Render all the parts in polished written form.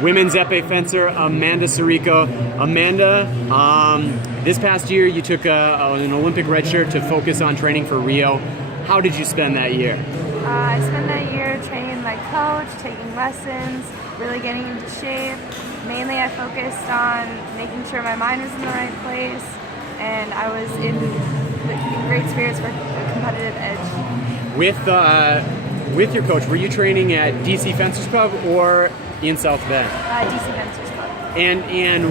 women's épée fencer Amanda Sirico. Amanda, this past year you took an Olympic red shirt to focus on training for Rio. How did you spend that year? I spent that year training with my coach, taking lessons, really getting into shape. Mainly I focused on making sure my mind was in the right place and I was in great spirits for a competitive edge. With your coach, were you training at DC Fencers Club or in South Bend? DC Fencers Club. And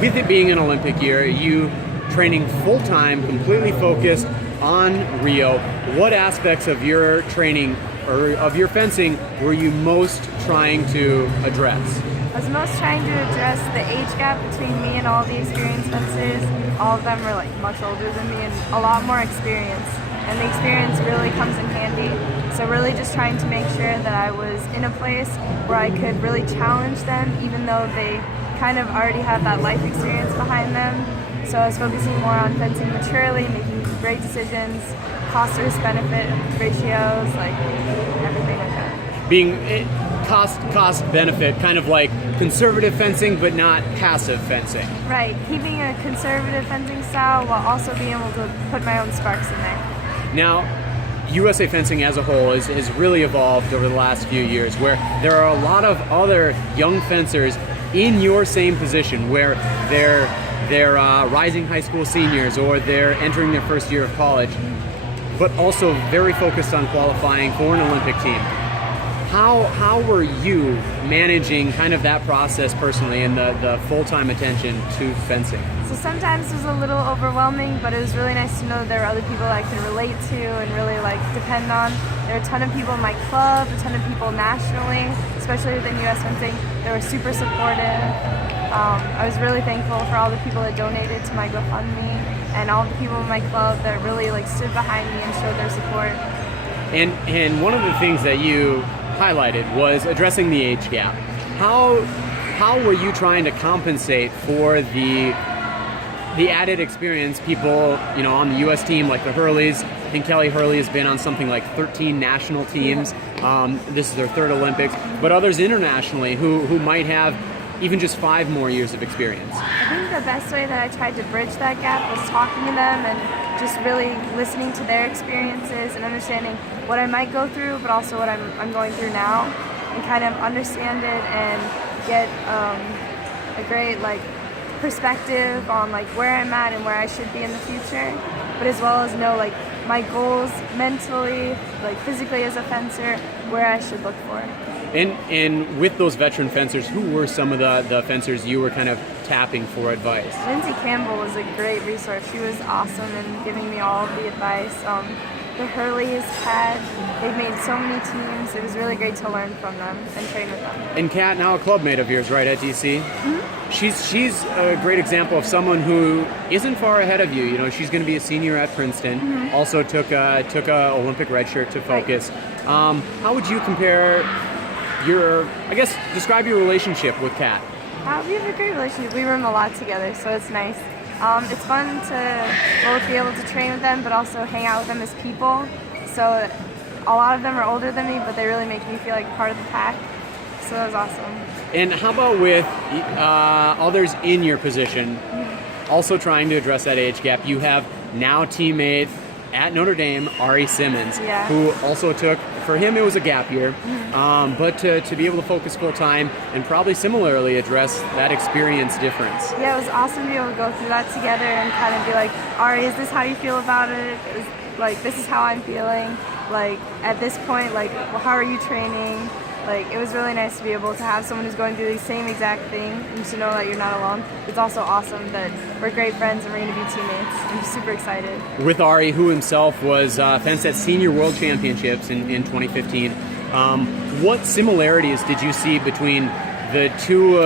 with it being an Olympic year, you training full-time, completely focused on Rio, what aspects of your training or of your fencing were you most trying to address? I was most trying to address the age gap between me and all the experienced fencers. All of them were like much older than me and a lot more experience. And the experience really comes in handy. So really just trying to make sure that I was in a place where I could really challenge them, even though they kind of already have that life experience behind them. So I was focusing more on fencing maturely, making great decisions, cost-risk-benefit ratios, like everything like that. Being cost-benefit, kind of like conservative fencing, but not passive fencing. Right, keeping a conservative fencing style while also being able to put my own sparks in there. Now, USA fencing as a whole has really evolved over the last few years, where there are a lot of other young fencers in your same position, where they're rising high school seniors or they're entering their first year of college, but also very focused on qualifying for an Olympic team. How were you managing kind of that process personally and the full-time attention to fencing? So sometimes it was a little overwhelming, but it was really nice to know that there were other people I could relate to and really like depend on. There were a ton of people in my club, a ton of people nationally, especially within US fencing. They were super supportive. I was really thankful for all the people that donated to my GoFundMe and all the people in my club that really like stood behind me and showed their support. And one of the things that you highlighted was addressing the age gap. How were you trying to compensate for the added experience people, on the U.S. team, like the Hurleys? I think Kelly Hurley has been on something like 13 national teams. This is their third Olympics, but others internationally who might have even just 5 more years of experience. I think the best way that I tried to bridge that gap was talking to them and just really listening to their experiences and understanding what I might go through, but also what I'm going through now, and kind of understand it and get a great perspective on where I'm at and where I should be in the future, but as well as know my goals mentally, physically as a fencer, where I should look for. And with those veteran fencers, who were some of the fencers you were kind of tapping for advice? Lindsay Campbell was a great resource. She was awesome in giving me all of the advice. The Hurleys they've made so many teams. It was really great to learn from them and train with them. And Kat, now a club mate of yours, right, at DC? Mm-hmm. She's a great example of someone who isn't far ahead of you. She's going to be a senior at Princeton. Mm-hmm. Also took a Olympic red shirt to focus. Right. How would you compare describe your relationship with Kat? We have a great relationship. We room a lot together, so it's nice. It's fun to both be able to train with them, but also hang out with them as people. So a lot of them are older than me, but they really make me feel like part of the pack. So that was awesome. And how about with others in your position, also trying to address that age gap? You have now teammate at Notre Dame, Ari Simmons, who also took, for him it was a gap year, but to be able to focus full time and probably similarly address that experience difference. Yeah, it was awesome to be able to go through that together and kind of be like, Ari, is this how you feel about it? This is how I'm feeling. At this point, how are you training? It was really nice to be able to have someone who's going through the same exact thing and to know that you're not alone. It's also awesome that we're great friends and we're going to be teammates. I'm super excited. With Ari, who himself was fenced at Senior World Championships in 2015, what similarities did you see between the two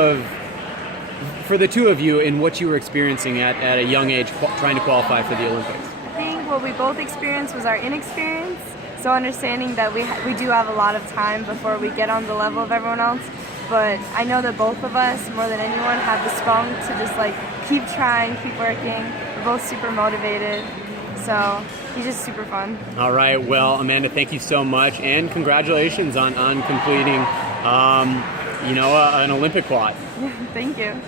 of you in what you were experiencing at a young age trying to qualify for the Olympics? I think what we both experienced was our inexperience. So understanding that we do have a lot of time before we get on the level of everyone else, but I know that both of us, more than anyone, have the spunk to just keep trying, keep working. We're both super motivated, so he's just super fun. All right, well, Amanda, thank you so much, and congratulations on completing an Olympic quad. Thank you.